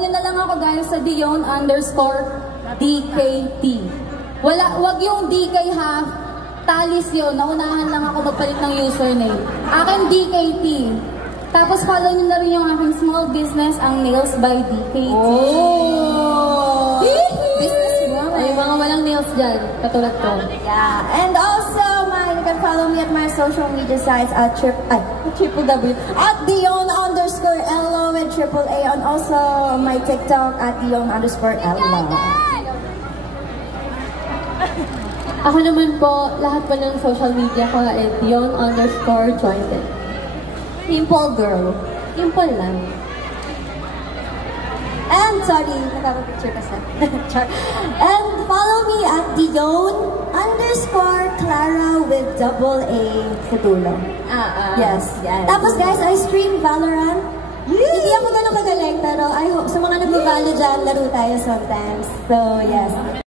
Yun na lang ako guys sa Dion_DKT. Wag yung DK ha. Talis yun. Naunahan lang ako magpalit ng username. Akin DKT. Tapos follow nyo na rin yung aking small business, ang Nails by DKT. Oh! Business woman. Ay, mga walang nails dyan. Katulad ko. Yeah. And also, you can follow me at my social media sites at www at Dion_Ella with AAA, and also my TikTok at Dion_Ella. Ako naman po, lahat po ng social media ko ay Dion_Joyden. Simple girl. Simple lang. And, sorry, nakaka-picture kasi. And follow me at Dion_Clara with AA sa dulo. Yes. Tapos guys, I stream Valorant. Hindi ako ganun kagaling, pero I hope sa mga nag-Valo dyan, laro tayo sometimes. So, yes.